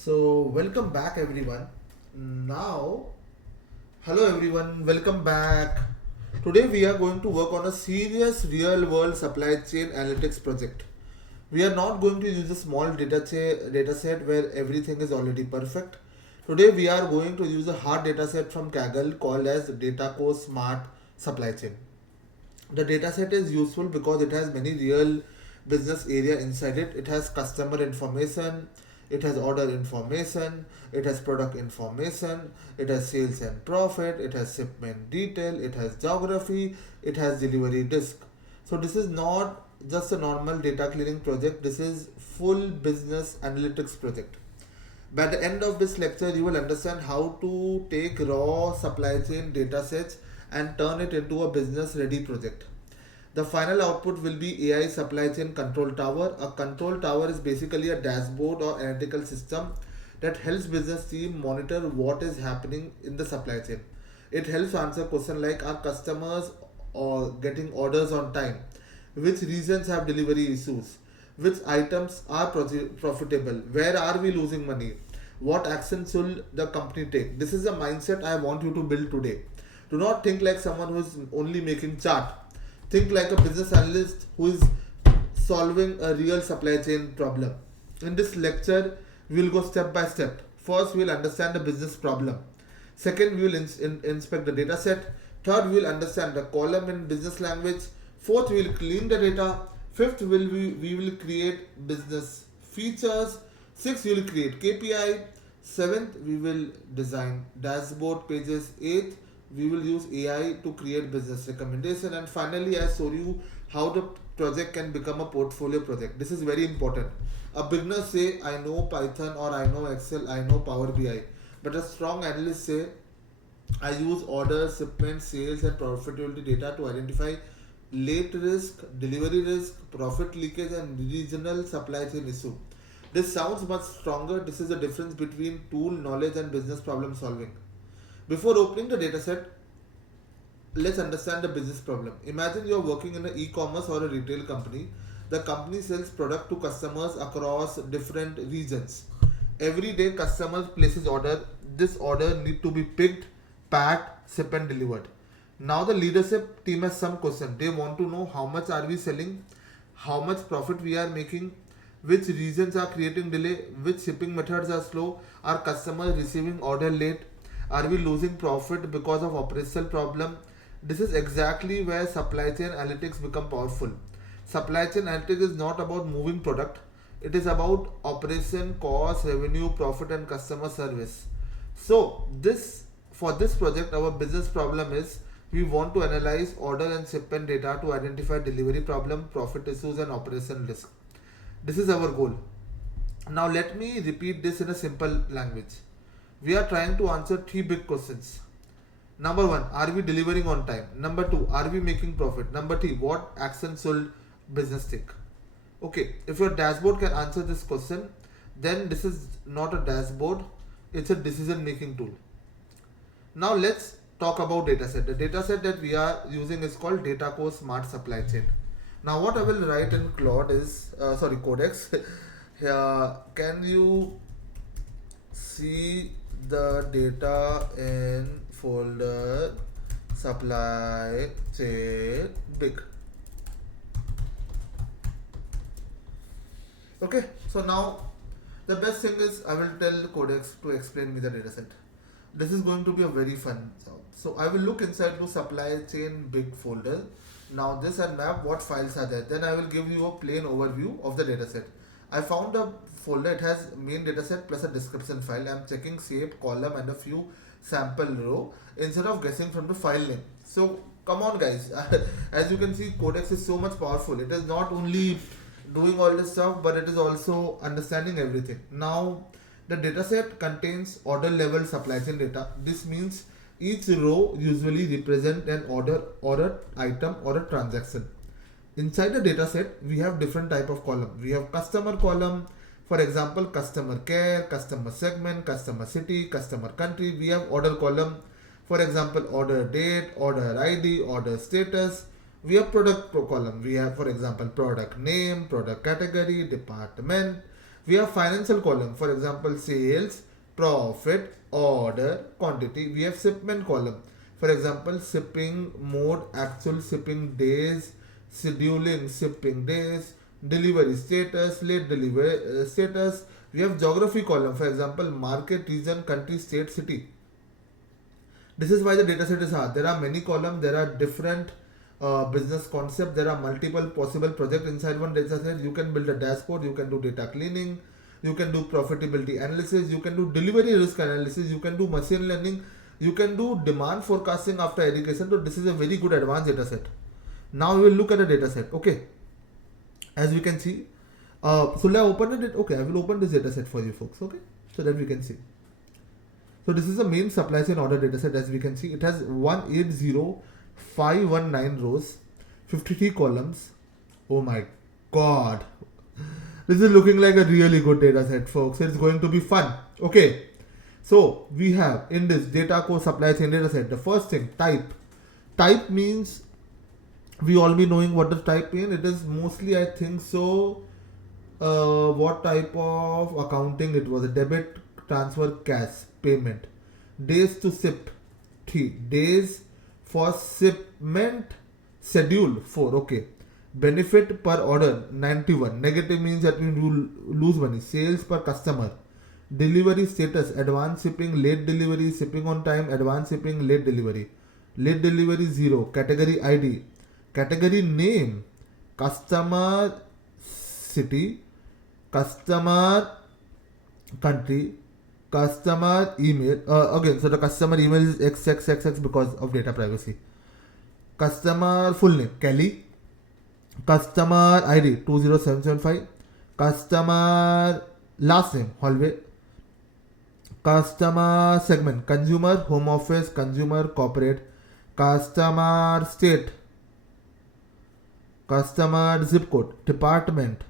So, welcome back everyone. Now, hello everyone, welcome back. Today we are going to work on a serious real world supply chain analytics project. We are not going to use a small data set where everything is already perfect. Today we are going to use a hard data set from Kaggle called as DataCo Smart Supply Chain. The dataset is useful because it has many real business area inside it. It has customer information, it has order information, it has product information, it has sales and profit, it has shipment detail, it has geography, it has delivery disk. So this is not just a normal data cleaning project, this is full business analytics project. By the end of this lecture, you will understand how to take raw supply chain data sets and turn it into a business ready project. The final output will be AI supply chain control tower. A control tower is basically a dashboard or analytical system that helps business team monitor what is happening in the supply chain. It helps answer questions like, are customers or getting orders on time? Which regions have delivery issues? Which items are profitable? Where are we losing money? What action should the company take? This is a mindset I want you to build today. Do not think like someone who is only making chart. Think like a business analyst who is solving a real supply chain problem. In this lecture, we will go step by step. First, we will understand the business problem. Second, we will inspect the data set. Third, we will understand the column in business language. Fourth, we will clean the data. Fifth, we will create business features. Sixth, we will create KPI. Seventh, we will design dashboard pages. Eighth, we will use AI to create business recommendation. And finally, I show you how the project can become a portfolio project. This is very important. A beginner say, I know Python or I know Excel, I know Power BI. But a strong analyst say, I use orders, shipment, sales, and profitability data to identify late risk, delivery risk, profit leakage, and regional supply chain issue. This sounds much stronger. This is the difference between tool knowledge and business problem solving. Before opening the dataset, let's understand the business problem. Imagine you're working in an e-commerce or a retail company. The company sells product to customers across different regions. Every day customers places order. This order need to be picked, packed, shipped and delivered. Now the leadership team has some question. They want to know how much are we selling, how much profit we are making, which regions are creating delay, which shipping methods are slow, are customers receiving order late, are we losing profit because of operational problem. This is exactly where supply chain analytics become powerful. Supply chain analytics is not about moving product, it is about operation, cost, revenue, profit and customer service. So this for this project our business problem is we want to analyze order and shipment data to identify delivery problem, profit issues and operation risk. This is our goal. Now let me repeat this in a simple language. We are trying to answer three big questions. Number one, are we delivering on time? Number two, are we making profit? Number three, what action should business take? Okay, if your dashboard can answer this question, then this is not a dashboard, it's a decision making tool. Now let's talk about dataset. The dataset that we are using is called DataCo Smart Supply Chain. Now what I will write in Claude is, codex. Here, can you see the data in folder supply chain big? Okay, so now the best thing is I will tell codex to explain me the dataset. This is going to be a very fun job. So I will look inside to supply chain big folder. Now this and map what files are there. Then I will give you a plain overview of the dataset. I found a folder, it has main dataset plus a description file. I am checking shape, column and a few sample row instead of guessing from the file name. So come on guys, as you can see codex is so much powerful. It is not only doing all this stuff but it is also understanding everything. Now the dataset contains order level supply chain data. This means each row usually represent an order or an item or a transaction. Inside the dataset, we have different type of column. We have customer column, for example, customer care, customer segment, customer city, customer country. We have order column, for example, order date, order ID, order status. We have product column. We have, for example, product name, product category, department. We have financial column, for example, sales, profit, order, quantity. We have shipment column, for example, shipping mode, actual shipping days, scheduling shipping days, delivery status, late delivery status. We have geography column, for example, market, region, country, state, city. This is why the dataset is hard. There are many columns, there are different business concepts, there are multiple possible projects inside one dataset. You can build a dashboard, you can do data cleaning, you can do profitability analysis, you can do delivery risk analysis, you can do machine learning, you can do demand forecasting after education. So this is a very good advanced dataset. Now we will look at the dataset. Okay, as we can see, so let's open it. Okay, I will open this dataset for you folks. Okay, so that we can see. So this is the main supply chain order dataset. As we can see, it has 180519 rows, 53 columns. Oh my god, this is looking like a really good dataset, folks. It's going to be fun. Okay, so we have in this data core supply chain dataset, the first thing, type. Type means, we all be knowing what does type mean. It is mostly, I think so, what type of accounting it was, a debit, transfer, cash, payment. Days to ship, 3. Days for shipment, schedule, 4. Okay. Benefit per order, 91. Negative means that we lose money. Sales per customer. Delivery status, advance shipping, late delivery, shipping on time, advance shipping, late delivery. Late delivery, 0. Category ID. Category name, customer city, customer country, customer email. Again, so the customer email is XXXX because of data privacy. Customer full name, Kelly. Customer ID 20775. Customer last name, Hallway. Customer segment, consumer, home office, consumer, corporate. Customer state, customer zip code, department,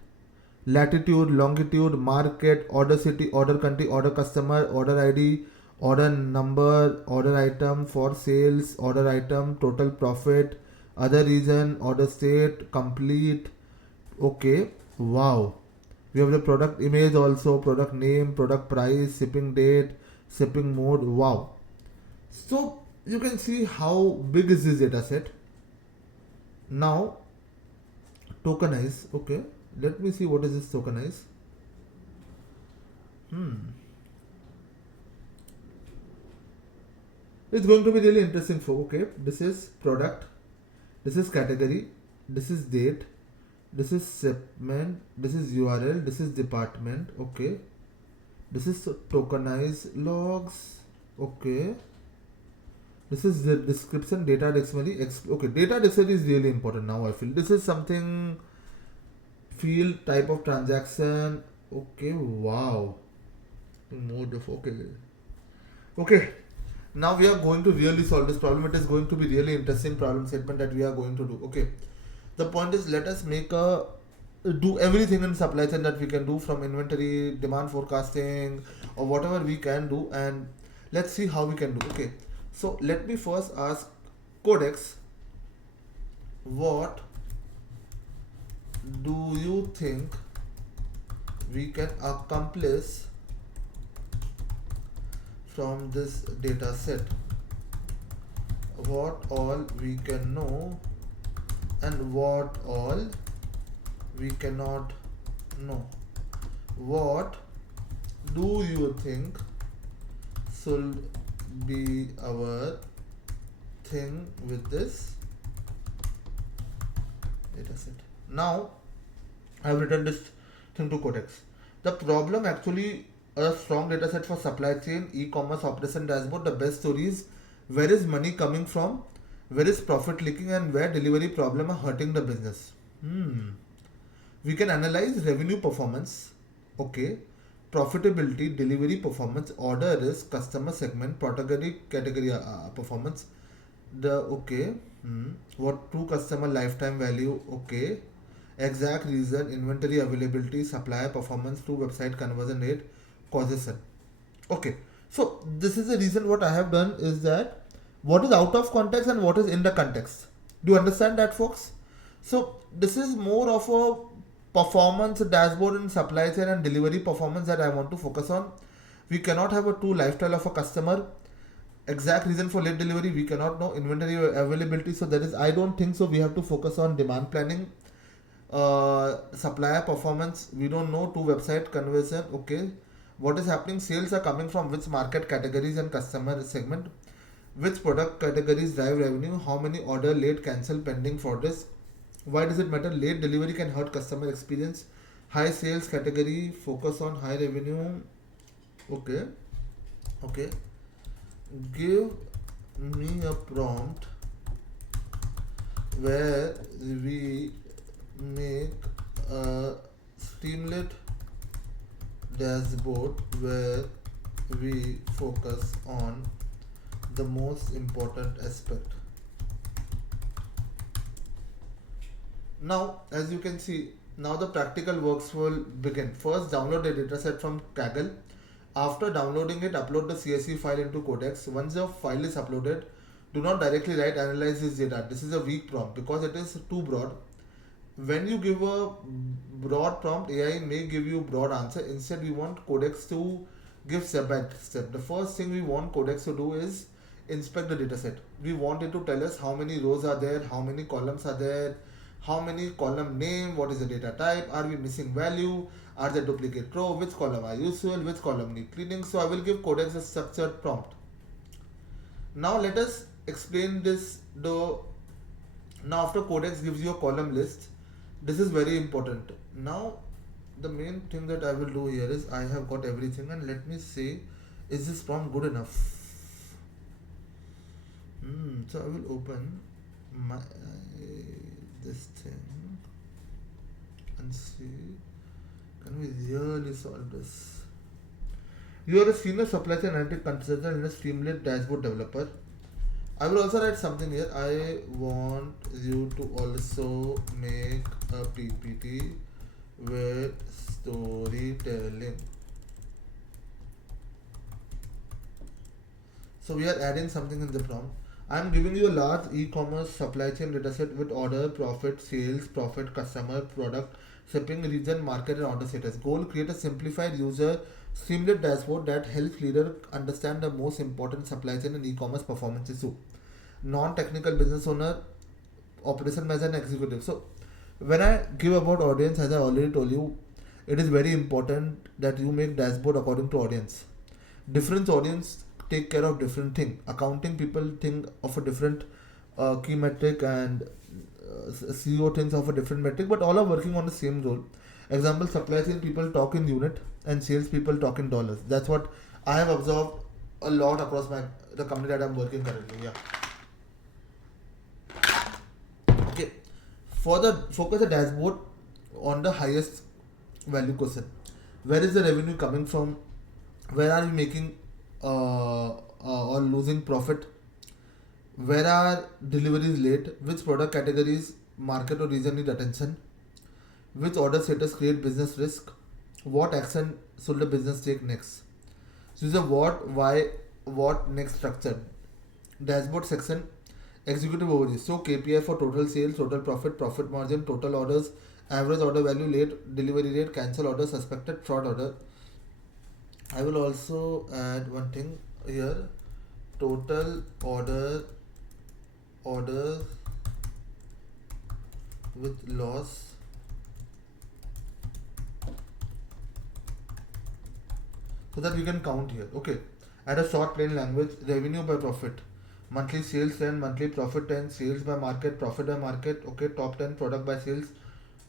latitude, longitude, market, order city, order country, order customer, order ID, order number, order item for sales, order item, total profit, other region, order state, complete. Okay, wow. We have the product image also, product name, product price, shipping date, shipping mode. Wow. So you can see how big is this data set. Now tokenize. Okay, let me see what is this tokenize. It's going to be really interesting for. Okay, this is product, this is category, this is date, this is shipment, this is URL, this is department. Okay, this is tokenize logs. Okay, this is the description, data dictionary. Okay, data dictionary is really important now. I feel this is something, field, type of transaction. Okay, wow. Mode of, okay. Now we are going to really solve this problem. It is going to be really interesting problem statement that we are going to do. Okay, the point is, let us make a do everything in supply chain that we can do, from inventory, demand forecasting, or whatever we can do, and let's see how we can do. Okay, so let me first ask Codex, what do you think we can accomplish from this data set? What all we can know and what all we cannot know. What do you think should be our thing with this data set? Now I have written this thing to Codex. The problem actually, a strong data set for supply chain, e-commerce, operation dashboard. The best story is, where is money coming from, where is profit leaking, and where delivery problem are hurting the business. We can analyze revenue performance, okay, profitability, delivery performance, order risk, customer segment, category performance, what true customer lifetime value, okay, exact reason, inventory availability, supplier performance, true website conversion rate, causation. Okay, so this is the reason. What I have done is that what is out of context and what is in the context. Do you understand that, folks? So this is more of a Performance dashboard in supply chain and delivery performance that I want to focus on. We cannot have a true lifestyle of a customer. Exact reason for late delivery we cannot know. Inventory availability. So that is, I don't think so. We have to focus on demand planning, supplier performance. We don't know. To website conversion. Okay, what is happening? Sales are coming from which market categories and customer segment. Which product categories drive revenue? How many order late, cancel, pending for this? Why does it matter? Late delivery can hurt customer experience. High sales category, focus on high revenue. Okay, okay. Give me a prompt where we make a streamlit dashboard where we focus on the most important aspect. Now, as you can see, now the practical works will begin. First, download the dataset from Kaggle. After downloading it, upload the CSV file into codex. Once the file is uploaded, do not directly write analyze this data. This is a weak prompt because it is too broad. When you give a broad prompt, AI may give you broad answer. Instead, we want codex to give step by step. The first thing we want codex to do is inspect the dataset. We want it to tell us how many rows are there, how many columns are there, how many column name, what is the data type, are we missing value, are there duplicate row, which column are useful, which column need cleaning. So I will give codex a structured prompt. Now let us explain this. Now after codex gives you a column list, this is very important. Now the main thing that I will do here is I have got everything, and let me see, is this prompt good enough? So I will open my this thing and see, can we really solve this? You are a senior supply chain analytic consultant and a streamlit dashboard developer. I will also write something here. I want you to also make a PPT with storytelling. So we are adding something in the prompt. I am giving you a large e-commerce supply chain dataset with order, profit, sales, profit, customer, product, shipping, region, market, and order status. Goal: create a simplified user streamlit dashboard that helps leader understand the most important supply chain and e-commerce performance issue. Non-technical business owner, operation manager, and executive. So when I give about audience, as I already told you, it is very important that you make dashboard according to audience. Different audience take care of different thing. Accounting people think of a different key metric, and CEO thinks of a different metric, but all are working on the same role. Example: supply chain people talk in unit and sales people talk in dollars. That's what I have observed a lot across the company that I'm working currently. Yeah. Okay. For the focus the dashboard on the highest value question. Where is the revenue coming from? Where are we making or losing profit? Where are deliveries late? Which product categories, market or region need attention? Which order status create business risk? What action should the business take next? So this is a what, why, what next structure. Dashboard section, executive overview. So KPI for total sales, total profit, profit margin, total orders, average order value, late delivery rate, cancel order, suspected fraud order. I will also add one thing here: total orders with loss, so that we can count here. Okay, add a short plain language. Revenue by profit, monthly sales 10, monthly profit 10, sales by market, profit by market. Okay, top 10, product by sales,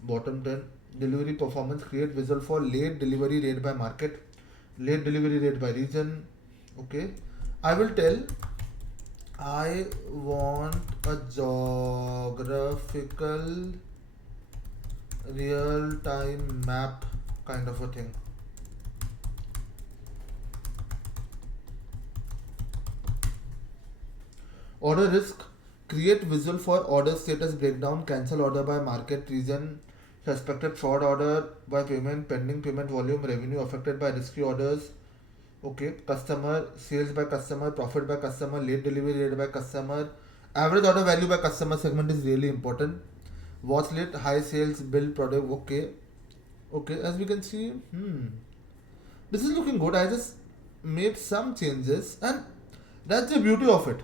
bottom 10. Delivery performance, create visual for late delivery rate by market, late delivery rate by region. Okay, I will tell I want a geographical real time map kind of a thing. Order risk, create visual for order status breakdown, cancel order by market, region, suspected fraud order by payment, pending payment volume, revenue affected by risky orders. Okay, customer, sales by customer, profit by customer, late delivery rate by customer, average order value by customer segment is really important. What's late, high sales, bill product. Okay, Okay, as we can see, this is looking good. I just made some changes, and that's the beauty of it.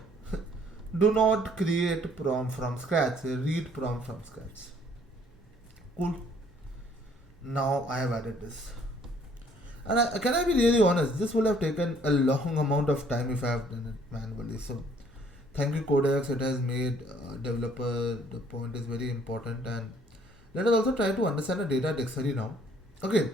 Do not create prompt from scratch. Read prompt from scratch. Cool. Now I have added this. And can I be really honest? This would have taken a long amount of time if I have done it manually. So thank you, Codex. It has made developer. The point is very important, and let us also try to understand the data dictionary now. Okay,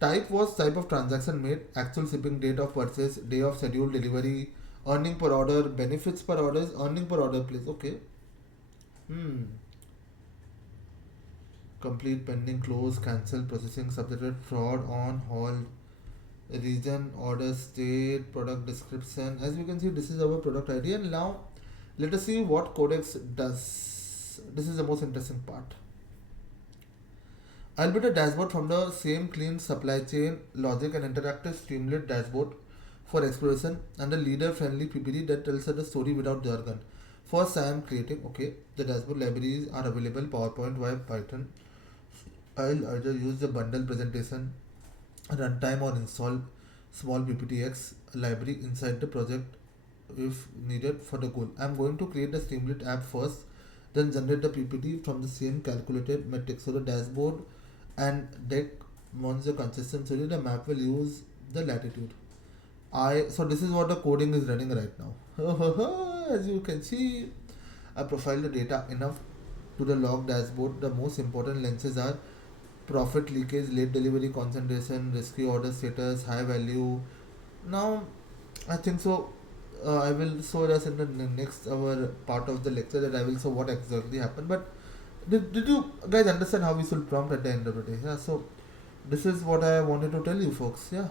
type was type of transaction made, actual shipping date of purchase, day of scheduled delivery, earning per order, benefits per orders, earning per order place. Okay. Hmm. Complete, pending, close, cancel, processing, subjected, fraud, on, hold, region, order, state, product description. As you can see, this is our product ID, and now let us see what codex does. This is the most interesting part. I'll build a dashboard from the same clean supply chain logic and interactive streamlit dashboard for exploration and a leader friendly PPT that tells us the story without jargon. First, I am creating, okay, the dashboard libraries are available PowerPoint, Web, Python. I'll either use the bundle presentation, runtime, or install small PPTX library inside the project if needed for the goal. I'm going to create the Streamlit app first, then generate the PPT from the same calculated metrics. So the dashboard and deck wants the consistency. The map will use the latitude. I so this is what the coding is running right now. As you can see, I profile the data enough to the log dashboard. The most important lenses are profit leakage, late delivery concentration, risky order status, high value. Now, I think so. I will show us in the next our part of the lecture that I will show what exactly happened. But did you guys understand how we should prompt at the end of the day? Yeah. So this is what I wanted to tell you, folks. Yeah.